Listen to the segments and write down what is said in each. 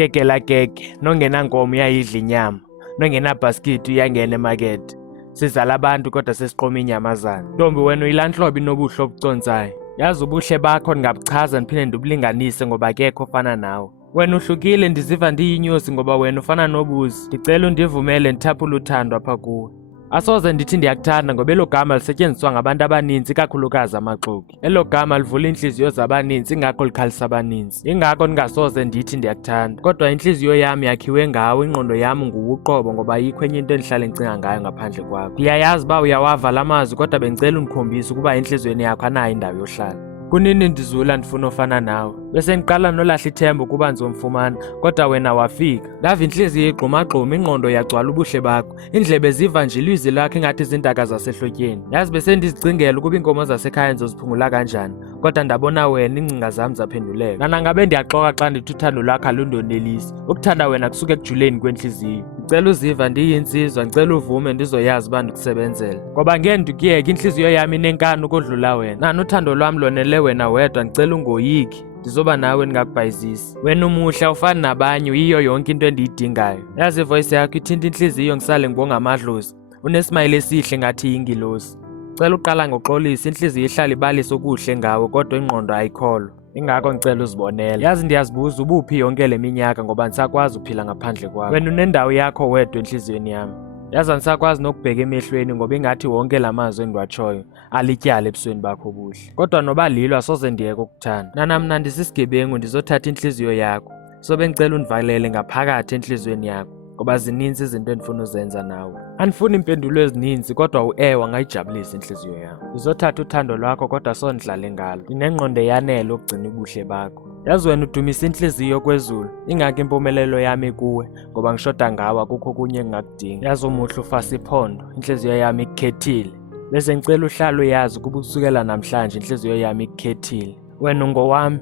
Keke la keke, nongenankomo uyayidla inyama, nongenabhaskithi uyangena emakethe. Sizala abantu kodwa sesiqoma inyamazana. Ntombi wena uyilanhlobo inobuhle obuconsayo. Yazi ubuhle bakho ndingabuchaza ndiphinde ndibulinganise ngoba akekho ofana nawe. Wena uhlukile ndiziva ndiyinyosi ngoba wena ufana nobuzi. Ndicela undivumele ndithaphule uthando apha kuwe. Asoze ndithi ndiyakuthanda ngoba elo gama lisetyenziswa ngabantu abaninzi kakhulukazi amaxoki. Elo gama livula iintliziyo zabaninzi ingakho likhalisa abaninzi. Ingakho ndingasoze ndithi ndiyakuthanda. Kodwa intliziyo yam yakhiwe ngawe, ingqondo yam nguwuqobo ngoba ayikho enye into endihlale ndicinga ngayo ngaphandle kwakho. Ndiyayazi uba uyawava la mazwi kodwa bendicela undikhombise ukuba entliziyweni yakho anayo indawo yohlala. Kunini ndizula ndifuna ofana nawe. Bese ndiqala nolahla ithemba ukuba ndizomfumana, kodwa wena wafika. Ndava intliziyo igxumagxuma, ingqondo yagcwala ubuhle bakho. Indlebe ziva nje ilizwi lakho ingathi zintaka zasehlotyeni. Yazi bese ndizicingela ukuba iinkomo zasekhaya ndizoziphungula kanjani, kodwa ndabona wena iingcinga zam zaphenduleka. Nanangabe ndiyaxoka xa ndithi uthando lwakho alundonelisi. Ukuthanda wena kusuka ekujuleni kwentliziyo. Ndicela uziva ndiyinsizwa, ndicela uvume ndizoyazi uba ndikusebenzela. Ngoba ngeke ndikuyeke, intliziyo yam inenkani ukodlula wena. Nani uthando lwam lonele wena wedwa, ndicela ungoyiki. Ndizoba nawe ndingakubhayizisi. Wena umuhle awufani nabanye, uyiyo yonke into endiyidingayo. Yazi ivoyisi yakho ithinta intliziyo ngisale ngongamadlozi. Unesmayile esihle ngathi yingilosi. Cela uqala ngoxolisa, intliziyo ihlala ibalisa okuhle ngawe kodwa ingqondo ayikholwa. Ingakho ngicela uzibonele. Yazi ndiyazibuza ubuphi yonke le minyaka ngoba ndisakwazi uphila ngaphandle kwakho. Wena unendawo yakho wedwa entliziyweni yami. Yazi andisakwazi nokubheka emehlweni ngoba ingathi wonke la mazwi endiwatshoyo alityala ebusweni bakho obuhle. Kodwa noba lilo asoze ndiyeke ukuthanda. Nanamna ndisisigebengu ndizothatha intliziyo yakho. Sobe ngicela undivalele ngaphakathi entliziyweni yakho ngoba zininzi izinto endifuna uzenza nawe. Andifuni impendulo ezininzi kodwa u-ewe angayijabulisa intliziyo yakho. Ndizothatha uthando lwakho kodwa sondidlale ngalo. Ndinengqondo eyanele ukugcina ubuhle bakho. Yazi wena udumisa intliziyo kwezulu, ingakho impumelelo yami kuwe ngoba ngishoda ngawe akukho kunye engingakudinga. Yazi umuhle ufasa iphondo, intliziyo yami ikukhethile. Bese ngicela uhlale uyazi ukuba kusukela namhlanje intliziyo yami ikukhethile. Wena ungowami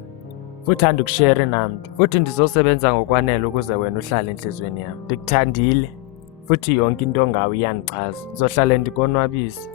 futhi andikusheri namntu, futhi ndizosebenza ngokwanele ukuze wena uhlale entliziyweni yami. Ndikuthandile futhi yonke into ngawe iyandichaza. Ndizohlale ndikonwabise.